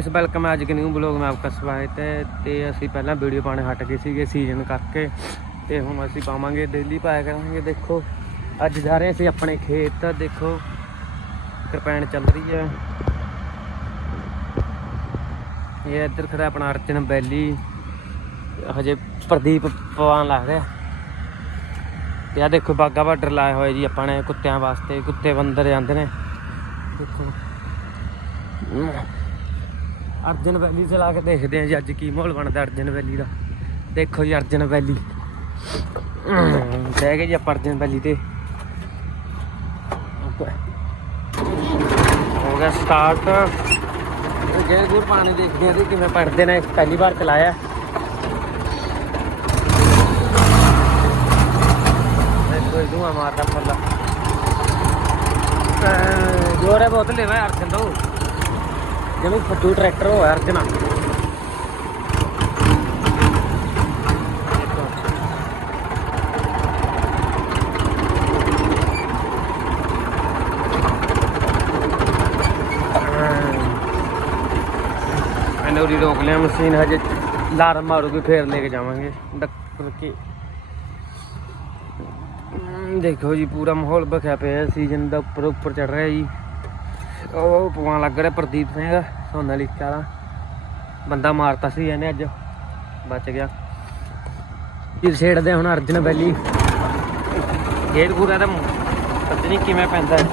ਇਸ ਵੈਲਕਮ ਹੈ ਅੱਜ ਕੇ ਨਿਊ ਬਲੌਗ ਮੈਂ ਆਪਕਾ ਸਵਾਗਤ ਹੈ ਤੇ ਅਸੀਂ ਪਹਿਲਾਂ ਵੀਡੀਓ ਪਾਣੇ ਹਟ ਗਏ ਸੀਗੇ ਸੀਜ਼ਨ ਕਰਕੇ ਤੇ ਹੁਣ ਅਸੀਂ ਪਾਵਾਂਗੇ ਡੇਲੀ ਪਾਇਆ ਕਰਾਂਗੇ, ਦੇਖੋ। ਅੱਜ ਜਾ ਰਹੇ ਅਸੀਂ ਆਪਣੇ ਖੇਤ, ਤਾਂ ਦੇਖੋ ਕਿਰਪੈਣ ਚੱਲ ਰਹੀ ਹੈ। ਇਹ ਇੱਧਰ ਖੜਾ ਆਪਣਾ ਅਰਚਨ ਬੈਲੀ, ਹਜੇ ਪ੍ਰਦੀਪ ਪਵਾਨ ਲੱਗ ਰਿਹਾ। ਤੇ ਆ ਦੇਖੋ ਬਾਗਾ ਬਾਰਡਰ ਲਾਇਆ ਹੋਇਆ ਜੀ ਆਪਾਂ ਨੇ ਕੁੱਤਿਆਂ ਵਾਸਤੇ, ਕੁੱਤੇ ਬੰਦਰ ਜਾਂਦੇ ਨੇ। ਦੇਖੋ। ਅਰਜਨ ਵੈਲੀ ਚਲਾ ਕੇ ਦੇਖਦੇ ਆ ਜੀ ਅੱਜ ਕੀ ਮਾਹੌਲ ਬਣਦਾ ਅਰਜਨ ਵੈਲੀ ਦਾ। ਦੇਖੋ ਜੀ ਅਰਜਨ ਵੈਲੀ। ਬਹਿ ਗਏ ਜੀ ਆਪਾਂ ਅਰਜਨ ਵੈਲੀ ਤੇ। ਹੋ ਗਿਆ ਸਟਾਰਟ ਜੇ ਗੁਰ ਪਾਣੀ ਦੇਖਦੇ ਆ ਤੇ ਕਿਵੇਂ ਪੜਦੇ ਨੇ, ਪਹਿਲੀ ਵਾਰ ਚਲਾਇਆ। ਦੇਖੋ ਧੂਆ ਮਾਰਦਾ ਫੱਲਾ ਜੋਰੇ ਬਹੁਤ ਲੈਵਾ ਅਰਜਨ ਤੋਂ। ਜਿਵੇਂ ਫੱਟੂ ਟਰੈਕਟਰ ਹੋਇਆ ਅਰਜਨਾ ਨੌਰੀ ਰੋਕ ਲਿਆ ਮਸ਼ੀਨ, ਹਜੇ ਲਾਰ ਮਾਰੂਗੀ, ਫੇਰ ਲੈ ਕੇ ਜਾਵਾਂਗੇ। ਡੱਕਰ ਕੇ ਦੇਖੋ ਜੀ, ਪੂਰਾ ਮਾਹੌਲ ਬਖਿਆ ਪਿਆ ਸੀਜ਼ਨ ਦਾ ਉੱਪਰ ਉੱਪਰ ਚੜ ਰਿਹਾ ਜੀ। ਉਹ ਪਵਾਉਣ ਲੱਗ ਰਿਹਾ ਪ੍ਰਦੀਪ ਸਿੰਘ ਸੋਨਾਲੀਕਾ ਦਾ ਬੰਦਾ ਮਾਰਤਾ ਸੀ ਇਹਨੇ ਅੱਜ, ਬਚ ਗਿਆ। ਫਿਰ ਛੇੜਦੇ ਹੁਣ ਅਰਜਨ ਵੈਲੀ ਗੇਟ ਪੂਰਾ ਤਾਂ ਪਤਾ ਨਹੀਂ ਕਿਵੇਂ ਪੈਂਦਾ ਹੈ।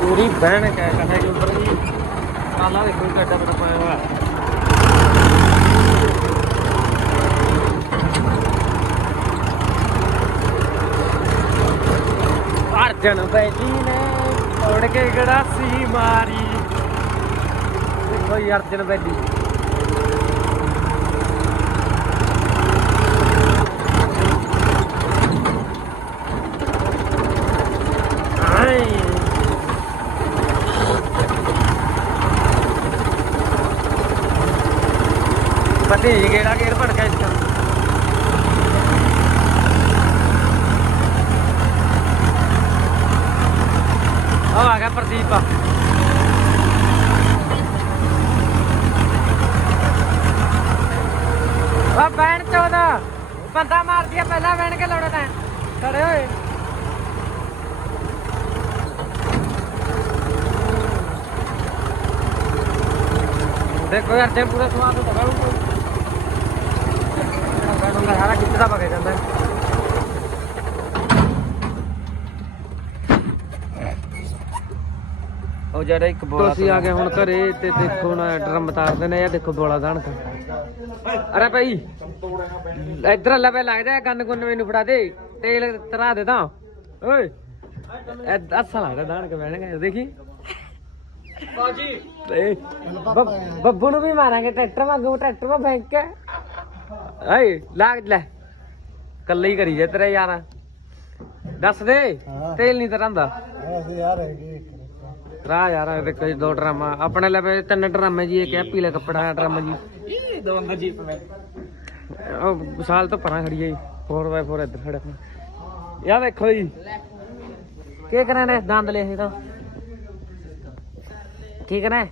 ਪੂਰੀ ਬਹਿਣ ਕਹਿ ਕਹਿੰਦਾ ਕਿ ਉੱਪਰ ਜੀ ਕਾਲਾ ਦੇਖੋ ਕਿੱਡਾ ਬੜਾ ਪਾਇਆ ਹੋਇਆ। ਅਰਜਨ ਬੈਲੀ ਨੇ ਤੋੜ ਕੇ ਗੜਾਸੀ ਮਾਰੀ? ਦੇਖੋ ਜੀ ਅਰਜਨ ਬੈਲੀ ਆਏ ਭਤੀਜ ਕਿਹੜਾ ਗੇੜ ਭੜ ਗਿਆ ਇਸ ਆ ਗਿਆ ਪ੍ਰਦੀਪ। ਆ ਆ ਬੈਣ ਚੋਦਾ। ਬੰਦਾ ਮਾਰ ਦਿਆ ਪਹਿਲਾਂ ਬੈਣ ਕੇ ਲੋੜਾ ਤੈਂ ਖੜੇ ਹੋਏ। ਦੇਖੋ ਯਾਰ, ਜੇ ਪੂਰਾ ਸਵਾਦ ਤੋਂ ਬਗਾਉ ਬੈਠੂਗਾ ਸਾਰਾ ਕਿੱਥੇ ਦਾ ਭਗੇ ਜਾਂਦਾ। ਉਹ ਜਿਹੜਾ ਇੱਕ ਬੋਲਾ ਅਸੀਂ ਆ ਗਏ ਹੁਣ ਘਰੇ ਤੇ ਦੇਖੋ ਨਾ ਡਰਮ ਤਾਰਦੇ ਨੇ ਇਹ ਦੇਖੋ ਬੋਲਾ ਦਾਣ ਅਰੇ ਭਾਈ ਇਧਰ ਲਵੇ ਲੱਗਦਾ ਕੰਨ ਕੁੰਨ ਮੈਨੂੰ ਫੜਾ ਦੇ ਤੇਲ ਤਰਾ ਦੇ ਤਾਂ। ਓਏ ਅੱਛਾ ਲੱਗਦਾ ਦਾਣ ਕੇ ਬਹਿਣਗੇ ਦੇਖੀ। ਬਾਜੀ। ਬੱਬੂ ਨੂੰ ਵੀ ਮਾਰਾਂਗੇ ਟਰੈਕਟਰ ਵਾਂਗੂ ਟਰੈਕਟਰ ਵਾ ਬੈਂਕ ਕੇ। ਓਏ ਲਾਗ ਲੈ। ਕੱਲੇ ਹੀ ਕਰੀ ਜੇ ਤੇਰੇ ਯਾਰ। ਦੱਸ ਦੇ ਤੇਲ ਨਹੀਂ ਤਰਾਂਦਾ। ਰਾ ਯਾਰ ਇਹ ਦੇਖੋ ਜੀ ਦੋ ਡਰਾਮਾ। ਆਪਣੇ ਲਵੇ ਤਿੰਨ ਡਰਾਮੇ ਜੀ ਇੱਕ ਹੈ ਪੀਲੇ ਕੱਪੜਾ ਦਾ ਡਰਾਮਾ ਜੀ। ਇਹ ਦੋ ਅੰਦਰ ਜੀਪ ਮੈਂ ਉਹ ਸਾਲ ਤੋਂ ਪਰਾਂ ਖੜੀ ਹੈ 4x4 ਇੱਧਰ ਖੜਾ ਯਾ ਦੇਖੋ ਜੀ। ਕੀ ਕਰਾਣਾ ਦੰਦ ਲੈ ਤਾਂ। ਕੀ ਕਰਾਂ?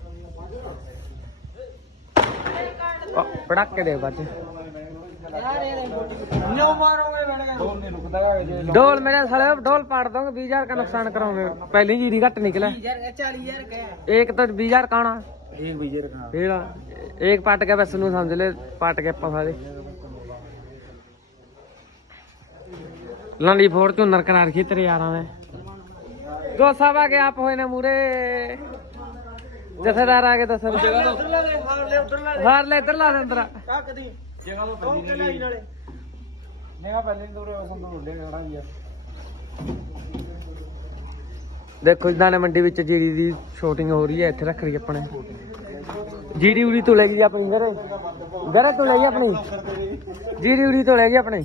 ਪੜਾਕੇ ਦੇ ਬੱਚ ढोल मेरे साले ढोल पाड़ दोगे बीस हजार का नुकसान कराओगे पहली जीरी घट निकला एक तो बीस हजार काना फिर एक पट के बस नु समझ ले पट के पा सारे ਲੰਡੀ ਫੋਰਚੂਨਰ ਕਰਾ ਰਖੀ ਤੇਰੇ ਯਾਰਾਂ ਨੇ ਦੋ ਸਭ ਆ ਗਏ ਆਪ ਹੋਏ ਨੇ ਮੂਰੇ ਜਥੇਦਾਰ ਆ ਕੇ ਦੱਸੋ ਹਾਰ ਲੈ ਇੱਧਰ ਲਾ ਦੇ ਅੰਦਰ ਦੇਖੋ ਇਦਾਂ ਨੇ ਮੰਡੀ ਵਿੱਚ ਜੀਰੀ ਦੀ ਸ਼ੂਟਿੰਗ ਹੋ ਰਹੀ ਹੈ ਇੱਥੇ ਰੱਖ ਰਹੀ ਆਪਣੇ। ਜੀਰੀ ਉਰੀ ਤੋਂ ਲੈ ਗਈ ਆਪਣੀ ਘਰੇ ਘਰੇ ਤੋਂ ਲੈ ਗਈ ਆਪਣੀ। ਜੀਰੀ ਉਰੀ ਤੋਂ ਲੈ ਗਈ ਆਪਣੀ।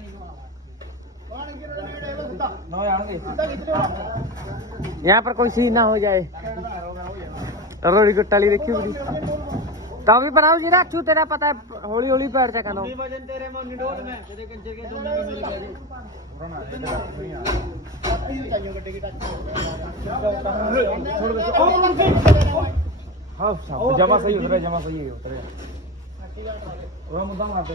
यहाँ पर कोई सीन ना हो जाए रोड़ी को टली देखी बड़ी तो भी बनाओ जी राखू तेरा पता है हौली हौली पैर चकनो जमा सही उतरे जमा सही उतरे वो मुद्दा मारते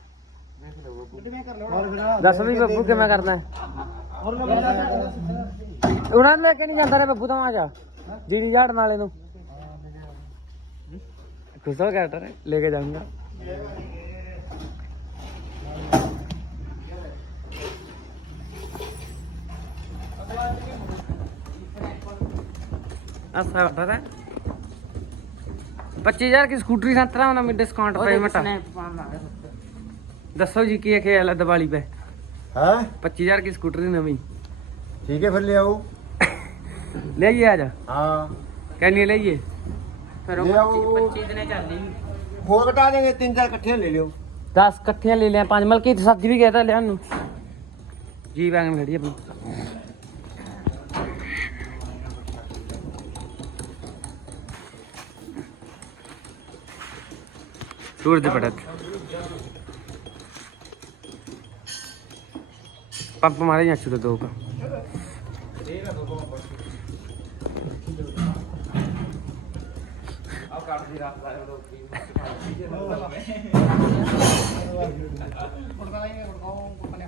और फिर दस भी बब्बू के मैं करना है ਉਹਨਾਂ ਨੂੰ ਲੈ ਕੇ ਨਹੀਂ ਜਾਂਦਾ ਰੇ ਬੱਬੂ ਤਾਂ ਆ ਜਾ ਜੀੜੀ ਝਾੜਨ ਵਾਲੇ ਨੂੰ ਖੁਸ਼ ਹੋ ਗਿਆ ਟਰ ਲੈ ਕੇ ਜਾਊਂਗਾ ਅਸਾ ਪਤਾ 25000 की स्कूटरी संतरा होना में डिस्काउंट पेमेंट ਦੱਸੋ ਜੀ ਕੀ ਖੇਲ ਹੈ ਦੀਵਾਲੀ ਪੈ ਹੈ? 25000 ਕੀ ਸਕੂਟਰ ਦੀ ਨਵੀਂ? ਠੀਕ ਹੈ ਫਿਰ ਲਿਆਓ। ਲੈ ਜੀ ਆ ਜਾ। ਹਾਂ। ਕਿੰਨੀ ਲਈਏ ਫਿਰ ਉਹ 25 ਦਿਨੇ ਚੱਲਦੀ ਹੋਰ ਘਟਾ ਦੇਗੇ ਤਿੰਨ ਚਾਰ ਇਕੱਠੇ ਲੈ ਲਿਓ। 10 ਇਕੱਠੀਆਂ ਲੈ ਲਿਆ ਪੰਜ ਮਲਕੀ ਸਬਜ਼ੀ ਵੀ ਕਹਿਤਾ ਲਿਆਉਣ ਨੂੰ। ਜੀ ਵੈਗਨ ਖੜੀ ਆਪਣੀ। ਸੂਰਜ ਪੜਤ పంప మారే చేస్తుడు దోక కొడుకోవాలి కొడుకో కొడుకోలే